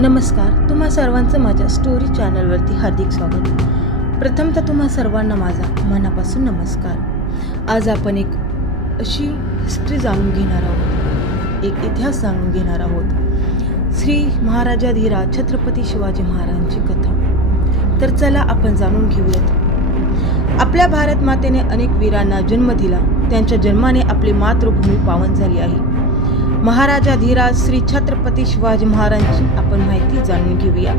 नमस्कार, तुम्हा सर्वांचं माझ्या स्टोरी चॅनलवरती हार्दिक स्वागत। प्रथमतः तुम्हा सर्वांना माझा मनापासून नमस्कार। आज आपण एक अशी हिस्ट्री जाणून घेणार आहोत, एक इतिहास जाणून घेणार आहोत, श्री महाराजाधिराज छत्रपती शिवाजी महाराजांची कथा। तर चला आपण जाणून घेऊयात। आपल्या भारत मातेने अनेक वीरांना जन्म दिला, त्यांच्या जन्माने आपली मातृभूमी पावन झाली आहे। महाराजाधिराज श्री छत्रपती शिवाजी महाराजांची आपण माहिती जाणून घेऊया।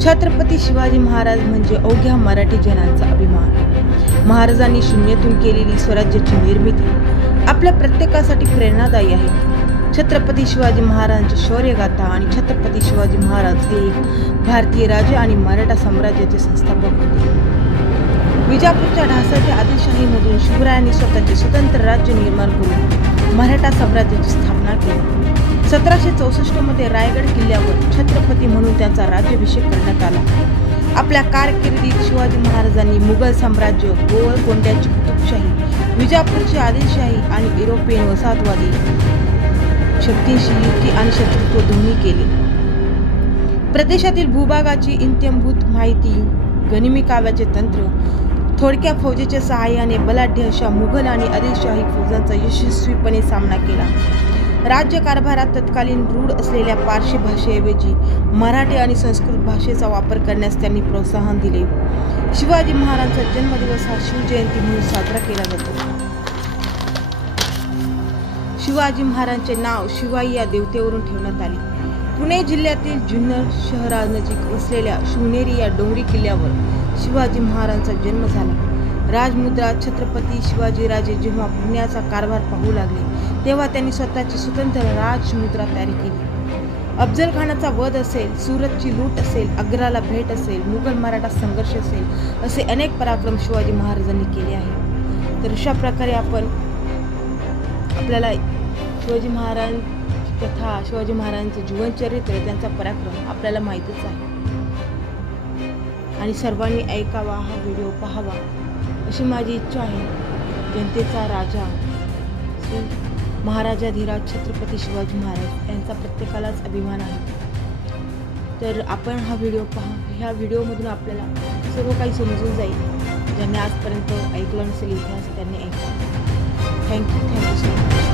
छत्रपती शिवाजी महाराज म्हणजे अवघ्या मराठी जनांचा अभिमान। महाराजांनी शून्यातून केलेली स्वराज्याची निर्मिती आपल्या प्रत्येकासाठी प्रेरणादायी आहे। छत्रपती शिवाजी महाराजांची शौर्यगाथा आणि छत्रपती शिवाजी महाराज हे एक भारतीय राजे आणि मराठा साम्राज्याचे संस्थापक होते। विजापूरच्या ढासळत्या आदिलशाहीमधून शिवरायांनी स्वतःचे स्वतंत्र राज्य निर्माण करून मराठा साम्राज्याची स्थापना केली। 1764 मध्ये रायगड किल्ल्यावर छत्रपती म्हणून त्यांचा राज्याभिषेक करण्यात आला। आपल्या कारकिर्दीत शिवाजी महाराजांनी मुघल साम्राज्य, गोवळकोंड्याची कुतुबशाही, विजापूरची आदिलशाही आणि युरोपियन वसाहतवादी शक्तींशी युती आणि शत्रुत्व दोन्ही केले। प्रदेशातील भूभागाची इत्यंभूत माहिती, गनिमी काव्याचे तंत्र, थोडक्या फौजेच्या सहाय्याने बलाढ्य अशा मुघल आणि आदिलशाही फौजांचा यशस्वीपणे सामना केला। राज्यकारभारात तत्कालीन रूढ असलेल्या पारशी भाषेऐवजी मराठी आणि संस्कृत भाषेचा वापर करण्यास त्यांनी प्रोत्साहन दिले। शिवाजी महाराजांचा जन्मदिवस हा शिवजयंती म्हणून साजरा केला जातो। शिवाजी महाराजांचे नाव शिवाई या देवतेवरून ठेवण्यात आले। पुणे जिल्ह्यातील जुन्नर शहरानजीक वसलेल्या शिवनेरी या डोंगरी किल्ल्यावर शिवाजी महाराजांचा जन्म झाला। राजमुद्रा छत्रपती शिवाजीराजे जेव्हा पुण्याचा कारभार पाहू लागले तेव्हा त्यांनी स्वतःची स्वतंत्र राजमुद्रा तयार केली। अफजल खानाचा वध असेल, सुरतची लूट असेल, आग्र्याला भेट असेल, मुघल मराठा संघर्ष असेल, असे अनेक पराक्रम शिवाजी महाराजांनी केले आहे। तर अशा प्रकारे आपल्याला शिवाजी महाराजांची कथा, शिवाजी महाराजांचे जीवनचरित्र, त्यांचा पराक्रम आपल्याला माहीतच आहे आणि सर्वांनी ऐकावा, हा व्हिडिओ पाहावा अशी माझी इच्छा आहे। जनतेचा राजा श्री महाराजाधिराज छत्रपती शिवाजी महाराज यांचा प्रत्येकालाच अभिमान आहे। तर आपण हा व्हिडिओ पहा। ह्या व्हिडिओमधून आपल्याला सर्व काही समजून जाईल। ज्यांनी आजपर्यंत ऐकलं नसेल इतिहास त्यांनी ऐका। Thank you so much.